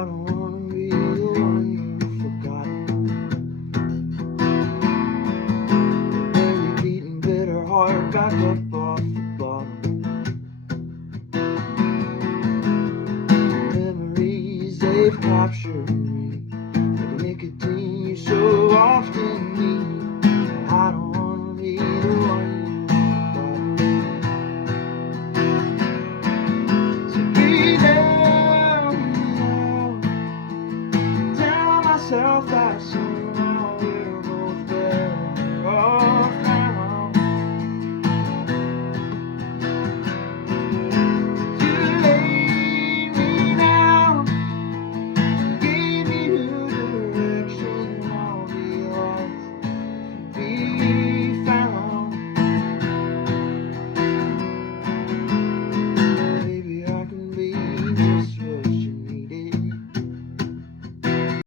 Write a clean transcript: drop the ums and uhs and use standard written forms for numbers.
don't wanna be the one you've forgotten. Baby, beating bitter heart back up off the bottom. Memories, they've captured me, like the nicotine you so often need. I don't wanna be the one you've forgotten. So be down, down on myself like some